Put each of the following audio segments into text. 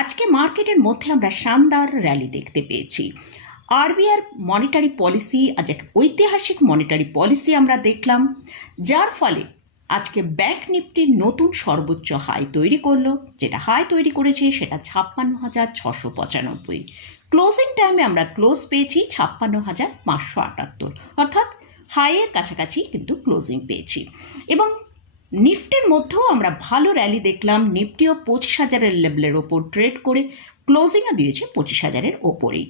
আজকে মার্কেটের মধ্যে আমরা শানদার র্যালি দেখতে পেয়েছি। আরবিআর মনিটারি পলিসি আজ এক ঐতিহাসিক মনিটারি পলিসি আমরা দেখলাম, যার ফলে আজকে ব্যাংক নিফটির নতুন সর্বোচ্চ হাই তৈরি করল, যেটা হাই তৈরি করেছে সেটা ছাপ্পান্ন হাজার ছশো পঁচানব্বই। ক্লোজিং টাইমে আমরা ক্লোজ পেয়েছি ছাপ্পান্ন হাজার পাঁচশো আটাত্তর। অর্থাৎ হাইয়ের কাছাকাছি কিন্তু ক্লোজিং পেয়েছি। এবং নিফটির মধ্যেও আমরা ভালো র্যালি দেখলাম। নিফটিও পঁচিশ হাজারের লেভেলের ওপর ট্রেড করে ক্লোজিংও দিয়েছে পঁচিশ হাজারের ওপরেই।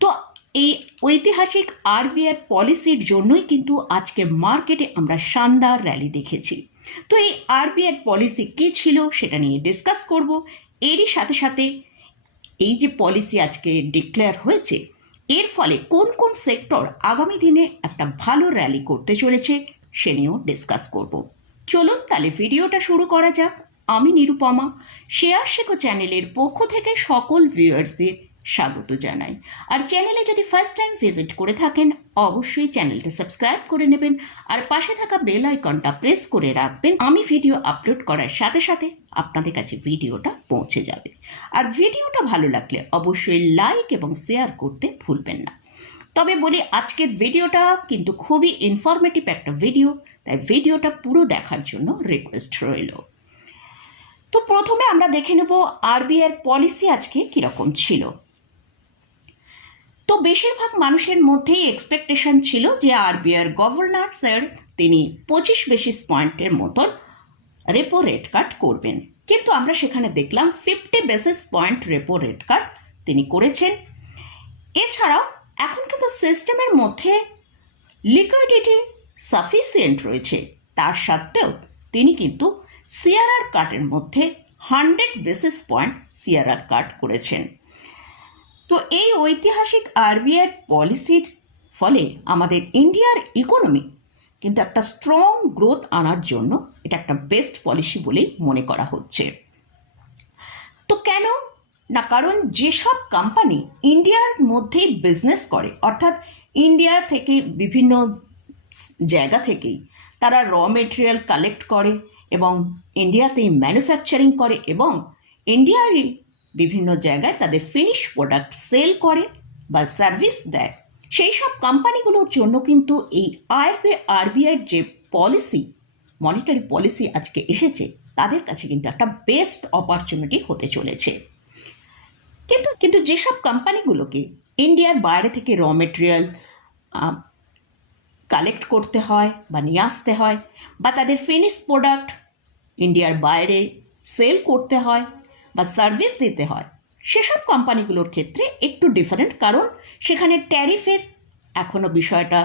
তো এই ঐতিহাসিক আরবিআর পলিসির জন্যই কিন্তু আজকে মার্কেটে আমরা শানদার র্যালি দেখেছি। তো এই আরবিআর পলিসি কী ছিল সেটা নিয়ে ডিসকাস করব। এরই সাথে সাথে এই যে পলিসি আজকে ডিক্লেয়ার হয়েছে, এর ফলে কোন কোন সেক্টর আগামী দিনে একটা ভালো র্যালি করতে চলেছে, সে নিয়েও ডিসকাস করব। চলুন তাহলে ভিডিওটা শুরু করা যাক। আমি নিরুপমা, শেয়ার শেখো চ্যানেলের পক্ষ থেকে সকল ভিউয়ার্সদের স্বাগত জানাই। আর চ্যানেলে যদি ফার্স্ট টাইম ভিজিট করে থাকেন, অবশ্যই চ্যানেলটা সাবস্ক্রাইব করে নেবেন আর পাশে থাকা বেল আইকনটা প্রেস করে রাখবেন। আমি ভিডিও আপলোড করার সাথে সাথে আপনাদের কাছে ভিডিওটা পৌঁছে যাবে। আর ভিডিওটা ভালো লাগলে অবশ্যই লাইক এবং শেয়ার করতে ভুলবেন না। তবে বলি আজকের ভিডিওটা কিন্তু খুবই ইনফরমেটিভ একটা ভিডিও তাই ভিডিওটা পুরো দেখার জন্য রিকোয়েস্ট রইল। তো প্রথমে আমরা দেখে নেব আরবিআর পলিসি আজকে কীরকম ছিল। তো বেশিরভাগ মানুষের মধ্যেই এক্সপেকটেশন ছিল যে আরবিআর গভর্নর স্যার তিনি পঁচিশ বেসিস পয়েন্টের মতন রেপো রেট কাট করবেন। কিন্তু আমরা সেখানে দেখলাম fifty basis point repo rate cut তিনি করেছেন। এছাড়াও এখন কিন্তু সিস্টেমের মধ্যে লিকুইডিটি সাফিসিয়েন্ট রয়েছে। তার সত্ত্বেও তিনি কিন্তু সিআরআর কাটের মধ্যে hundred basis point CRR cut করেছেন। তো এই ঐতিহাসিক আরবিআই পলিসির ফলে আমাদের ইন্ডিয়ার ইকোনমি কিন্তু একটা স্ট্রং গ্রোথ আনার জন্য এটা একটা বেস্ট পলিসি বলেই মনে করা হচ্ছে। তো কেন না, কারণ যেসব কোম্পানি ইন্ডিয়ার মধ্যেই বিজনেস করে, অর্থাৎ ইন্ডিয়া থেকে বিভিন্ন জায়গা থেকেই তারা র মেটেরিয়াল কালেক্ট করে এবং ইন্ডিয়াতেই ম্যানুফ্যাকচারিং করে এবং ইন্ডিয়ারই বিভিন্ন জায়গায় তাদের ফিনিশ প্রোডাক্ট সেল করে বা সার্ভিস দেয়। সেই সব কোম্পানিগুলোর জন্য কিন্তু এই আরবি আরবিআইয়ের যে পলিসি মনিটারি পলিসি আজকে এসেছে, তাদের কাছে কিন্তু একটা বেস্ট অপরচুনিটি হতে চলেছে। কিন্তু কিন্তু যেসব কোম্পানিগুলোকে ইন্ডিয়ার বাইরে থেকে র মেটেরিয়াল কালেক্ট করতে হয় বা নিয়ে আসতে হয় বা তাদের ফিনিশ প্রোডাক্ট ইন্ডিয়ার বাইরে সেল করতে হয় বা সার্ভিস দিতে হয়, সেসব কোম্পানিগুলোর ক্ষেত্রে একটু ডিফারেন্ট কারণ সেখানে ট্যারিফের এখনও বিষয়টা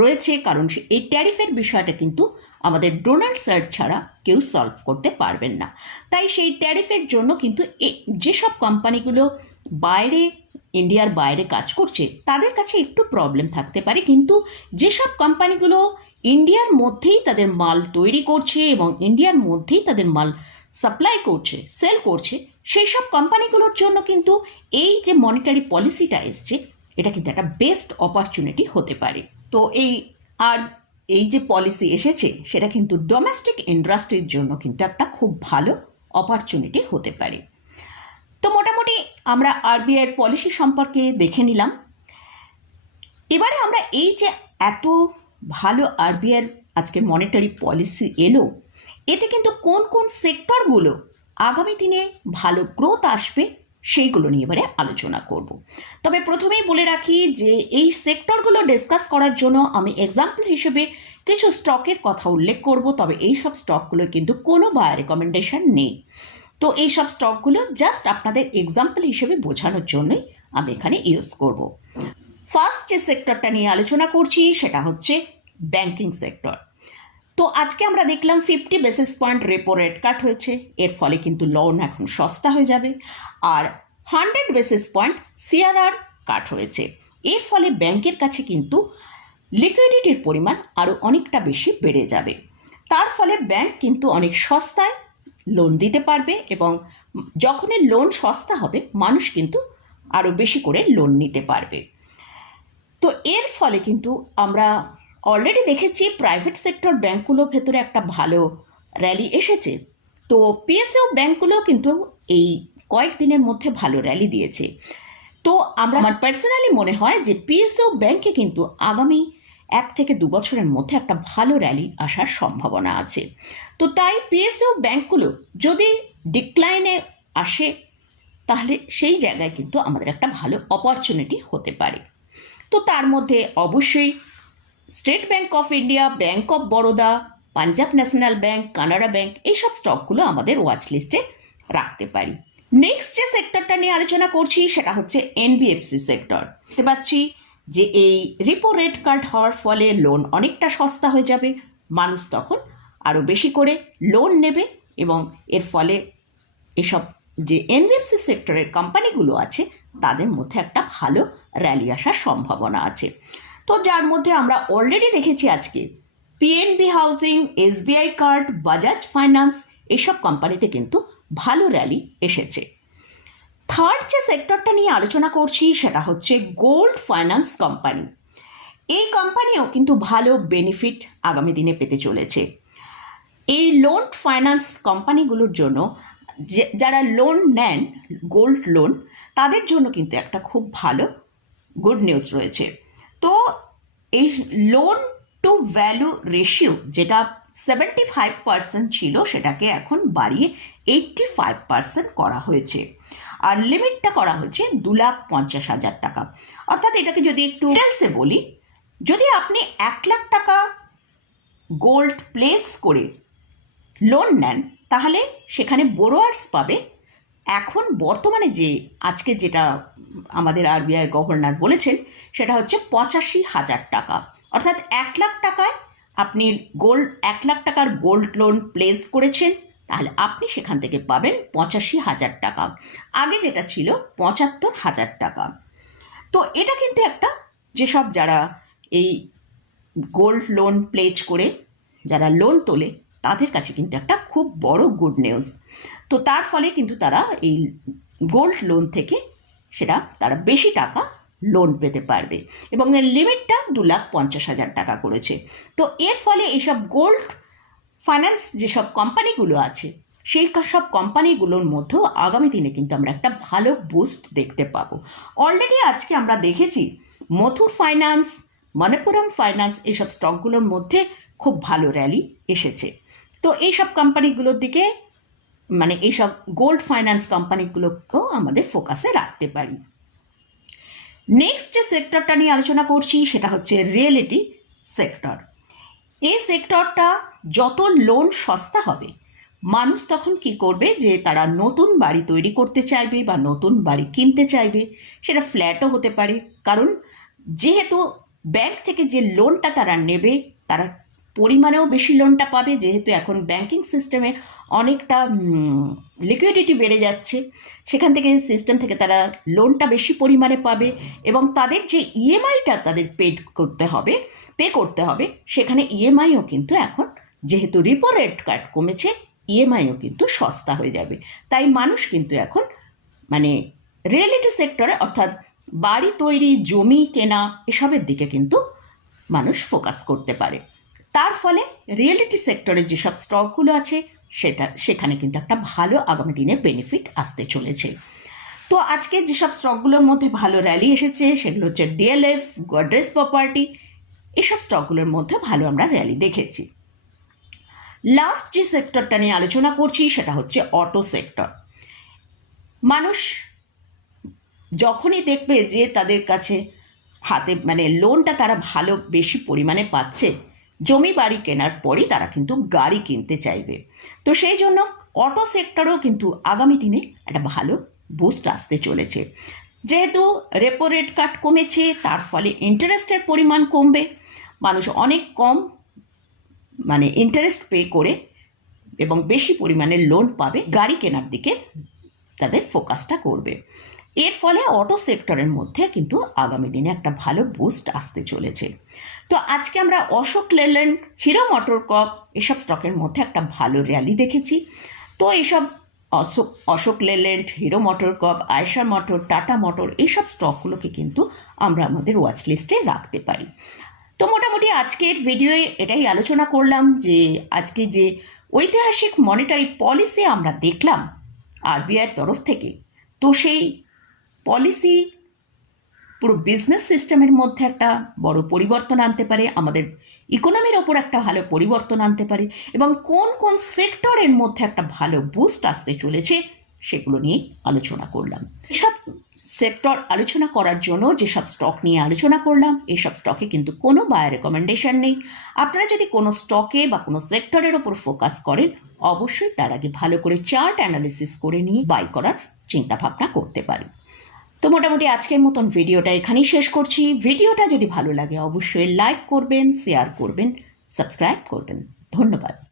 রয়েছে, কারণ এই ট্যারিফের বিষয়টা কিন্তু আমাদের ডোনাল্ড সার্চ ছাড়া কেউ সলভ করতে পারবেন না। তাই সেই ট্যারিফের জন্য কিন্তু যেসব কোম্পানিগুলো বাইরে, ইন্ডিয়ার বাইরে কাজ করছে, তাদের কাছে একটু প্রবলেম থাকতে পারে। কিন্তু যেসব কোম্পানিগুলো ইন্ডিয়ার মধ্যেই তাদের মাল তৈরি করছে এবং ইন্ডিয়ার মধ্যেই তাদের মাল সাপ্লাই করছে সেল করছে সেই সব কোম্পানিগুলোর জন্য কিন্তু এই যে মনিটারি পলিসিটা এসছে, এটা কিন্তু একটা বেস্ট অপরচুনিটি হতে পারে। তো এই আর এই যে পলিসি এসেছে, সেটা কিন্তু ডোমেস্টিক ইন্ডাস্ট্রির জন্য কিন্তু একটা খুব ভালো অপরচুনিটি হতে পারে। তো মোটামুটি আমরা আরবিআইয়ের পলিসি সম্পর্কে দেখে নিলাম। এবারে আমরা এই যে এত ভালো আরবিআইয়ের আজকে মনিটারি পলিসি এলো, এতে কিন্তু কোন কোন সেক্টরগুলো আগামী দিনে ভালো গ্রোথ আসবে সেইগুলো নিয়ে এবারে আলোচনা করব। তবে প্রথমেই বলে রাখি যে এই সেক্টরগুলো ডিসকাস করার জন্য আমি এক্সাম্পল হিসেবে কিছু স্টকের কথা উল্লেখ করব, তবে এই সব স্টকগুলো কিন্তু কোনো বায় রেকমেন্ডেশন নেই। তো এই সব স্টকগুলো জাস্ট আপনাদের এক্সাম্পল হিসেবে বোঝানোর জন্যই আমি এখানে ইউজ করব। ফার্স্ট যে সেক্টরটা নিয়ে আলোচনা করছি সেটা হচ্ছে ব্যাংকিং সেক্টর তো আজকে আমরা দেখলাম fifty basis point repo rate cut হয়েছে, এর ফলে কিন্তু লোন এখন সস্তা হয়ে যাবে। আর hundred basis point CRR cut হয়েছে, এর ফলে ব্যাংকের কাছে কিন্তু লিকুইডিটির পরিমাণ আরও অনেকটা বেশি বেড়ে যাবে। তার ফলে ব্যাংক কিন্তু অনেক সস্তায় লোন দিতে পারবে এবং যখনই লোন সস্তা হবে, মানুষ কিন্তু আরও বেশি করে লোন নিতে পারবে। তো এর ফলে কিন্তু আমরা অলরেডি দেখেছি প্রাইভেট সেক্টর ব্যাঙ্কগুলোর ভেতরে একটা ভালো র্যালি এসেছে। তো পিএসইউ ব্যাঙ্কগুলোও কিন্তু এই কয়েকদিনের মধ্যে ভালো র্যালি দিয়েছে। তো আমরা আমার পার্সোনালি মনে হয় যে পিএসও ব্যাংকে কিন্তু আগামী এক থেকে দু বছরের মধ্যে একটা ভালো র্যালি আসার সম্ভাবনা আছে। তো তাই পিএসও ব্যাংকগুলো যদি ডিক্লাইনে আসে, তাহলে সেই জায়গায় কিন্তু আমাদের একটা ভালো অপরচুনিটি হতে পারে। তো তার মধ্যে অবশ্যই State Bank of India Bank of Baroda Punjab National Bank Canara Bank এইসব স্টকগুলো আমাদের ওয়াচ লিস্টে রাখতে পারি। নেক্সট যে সেক্টরটা নিয়ে আলোচনা করছি, সেটা হচ্ছে এনবিএফসি সেক্টর দেখতে পাচ্ছি যে এই রিপো রেট কার্ড হওয়ার ফলে লোন অনেকটা সস্তা হয়ে যাবে। মানুষ তখন আরও বেশি করে লোন নেবে এবং এর ফলে এসব যে এনবিএফসি সেক্টরের কোম্পানিগুলো আছে, তাদের মধ্যে একটা ভালো র্যালি আসার সম্ভাবনা আছে। তো যার মধ্যে আমরা অলরেডি দেখেছি আজকে PNB Housing SBI Card Bajaj Finance এসব কোম্পানিতে কিন্তু ভালো র্যালি এসেছে। থার্ড যে সেক্টরটা নিয়ে আলোচনা করছি সেটা হচ্ছে গোল্ড ফাইন্যান্স কোম্পানি এই কোম্পানিও কিন্তু ভালো বেনিফিট আগামী দিনে পেতে চলেছে। এই লোন ফাইন্যান্স কোম্পানিগুলোর জন্য যে, যারা লোন নেন গোল্ড লোন তাদের জন্য কিন্তু একটা খুব ভালো গুড নিউজ রয়েছে। তো এই লোন টু ভ্যালু রেশিও যেটা সেভেন্টি ফাইভ পার্সেন্ট ছিল, সেটাকে এখন বাড়িয়ে এইটটি ফাইভ পার্সেন্ট করা হয়েছে। আর লিমিটটা করা হয়েছে দু লাখ পঞ্চাশ হাজার টাকা। অর্থাৎ এটাকে যদি একটু ডিটেলসে বলি, যদি আপনি এক লাখ টাকা গোল্ড প্লেস করে লোন নেন, তাহলে সেখানে বোরোয়ার্স পাবে। এখন বর্তমানে যে, আজকে যেটা আমাদের আরবিআই গভর্নর বলেছেন, সেটা হচ্ছে পঁচাশি হাজার টাকা। অর্থাৎ এক লাখ টাকায় আপনি গোল্ড এক লাখ টাকার গোল্ড লোন প্লেস করেছেন। তাহলে আপনি সেখান থেকে পাবেন পঁচাশি হাজার টাকা। আগে যেটা ছিল পঁচাত্তর হাজার টাকা। তো এটা কিন্তু একটা যেসব যারা এই গোল্ড লোন প্লেজ করে, যারা লোন তোলে, তাদের কাছে কিন্তু একটা খুব বড় গুড নিউজ তো তার ফলে কিন্তু তারা এই গোল্ড লোন থেকে সেটা তারা বেশি টাকা লোন পেতে পারবে। এবং এর লিমিটটা দু লাখ পঞ্চাশ হাজার টাকা করেছে। তো এর ফলে এইসব গোল্ড ফাইন্যান্স যেসব কোম্পানিগুলো আছে, সেই সব কোম্পানিগুলোর মধ্যেও আগামী দিনে কিন্তু আমরা একটা ভালো বুস্ট দেখতে পাবো। অলরেডি আজকে আমরা দেখেছি মথুর ফাইন্যান্স মণিপুরম ফাইন্যান্স এইসব স্টকগুলোর মধ্যে খুব ভালো র্যালি এসেছে। তো এইসব কোম্পানিগুলোর দিকে মানে এইসব গোল্ড ফাইন্যান্স কোম্পানিগুলোকেও আমাদের ফোকাসে রাখতে পারি। নেক্সট যে সেক্টরটা নিয়ে আলোচনা করছি, সেটা হচ্ছে রিয়েলিটি সেক্টর এই সেক্টরটা যত লোন সস্তা হবে, মানুষ তখন কি করবে যে তারা নতুন বাড়ি তৈরি করতে চাইবে বা নতুন বাড়ি কিনতে চাইবে। সেটা ফ্ল্যাটও হতে পারে। কারণ যেহেতু ব্যাংক থেকে যে লোনটা তারা নেবে, তারা পরিমাণেও বেশি লোনটা পাবে। যেহেতু এখন ব্যাংকিং সিস্টেমে অনেকটা লিকুইডিটি বেড়ে যাচ্ছে, সেখান থেকে সিস্টেম থেকে তারা লোনটা বেশি পরিমাণে পাবে এবং তাদের যে ইএমআইটা তাদের পেড করতে হবে পে করতে হবে, সেখানে ইএমআইও কিন্তু এখন যেহেতু রিপো রেট কাট কমেছে ইএমআইও কিন্তু সস্তা হয়ে যাবে। তাই মানুষ কিন্তু এখন মানে রিয়েলিটি সেক্টরে অর্থাৎ বাড়ি তৈরি, জমি কেনা এসবের দিকে কিন্তু মানুষ ফোকাস করতে পারে। তার ফলে রিয়েলিটি সেক্টরের যেসব স্টকগুলো আছে, সেটা, সেখানে কিন্তু একটা ভালো আগামী দিনে বেনিফিট আসতে চলেছে। তো আজকে যেসব স্টকগুলোর মধ্যে ভালো র্যালি এসেছে, সেগুলো হচ্ছে ডিএলএফ গডরেজ প্রপার্টি এসব স্টকগুলোর মধ্যে ভালো আমরা র্যালি দেখেছি। লাস্ট যে সেক্টরটা নিয়ে আলোচনা করছি সেটা হচ্ছে অটো সেক্টর মানুষ যখনই দেখবে যে তাদের কাছে হাতে মানে লোনটা তারা ভালো বেশি পরিমাণে পাচ্ছে, জমি বাড়ি কেনার পরই তারা কিন্তু গাড়ি কিনতে চাইবে। তো সেই জন্য অটো সেক্টরেও কিন্তু আগামী দিনে একটা ভালো বুস্ট আসতে চলেছে। যেহেতু রেপো রেট কাট কমেছে, তার ফলে ইন্টারেস্টের পরিমাণ কমবে, মানুষ অনেক কম মানে ইন্টারেস্ট পে করে এবং বেশি পরিমাণে লোন পাবে গাড়ি কেনার দিকে তাদের ফোকাসটা করবে। এর ফলে অটো সেক্টরের মধ্যে কিন্তু আগামী দিনে একটা ভালো বুস্ট আসতে চলেছে। তো আজকে আমরা অশোক লেল্যান্ড, হিরো মোটর কপ এসব স্টকের মধ্যে একটা ভালো র্যালি দেখেছি। তো এইসব Ashok Ashok Leyland, Hero MotoCorp Eicher Motor, Tata Motor এইসব স্টকগুলোকে কিন্তু আমরা আমাদের ওয়াচ লিস্টে রাখতে পারি। তো মোটামুটি আজকের ভিডিওয়ে এটাই আলোচনা করলাম যে, আজকে যে ঐতিহাসিক মনিটারি পলিসি আমরা দেখলাম আরবিআইয়ের তরফ থেকে, তো সেই পলিসি পুরো বিজনেস সিস্টেমের মধ্যে একটা বড় পরিবর্তন আনতে পারে, আমাদের ইকোনমির ওপর একটা ভালো পরিবর্তন আনতে পারে এবং কোন কোন সেক্টরের মধ্যে একটা ভালো বুস্ট আসতে চলেছে সেগুলো নিয়ে আলোচনা করলাম। এসব সেক্টর আলোচনা করার জন্য যেসব স্টক নিয়ে আলোচনা করলাম এইসব স্টকে কিন্তু কোনো বায় রেকমেন্ডেশন নেই। আপনারা যদি কোনো স্টকে বা কোনো সেক্টরের ওপর ফোকাস করেন, অবশ্যই তার আগে ভালো করে চার্ট অ্যানালিসিস করে নিয়ে বাই করার চিন্তাভাবনা করতে পারেন তো মোটামুটি আজকের মতন ভিডিওটা এখানেই শেষ করছি। ভিডিওটা যদি ভালো লাগে, অবশ্যই লাইক করবেন শেয়ার করবেন সাবস্ক্রাইব করবেন। ধন্যবাদ।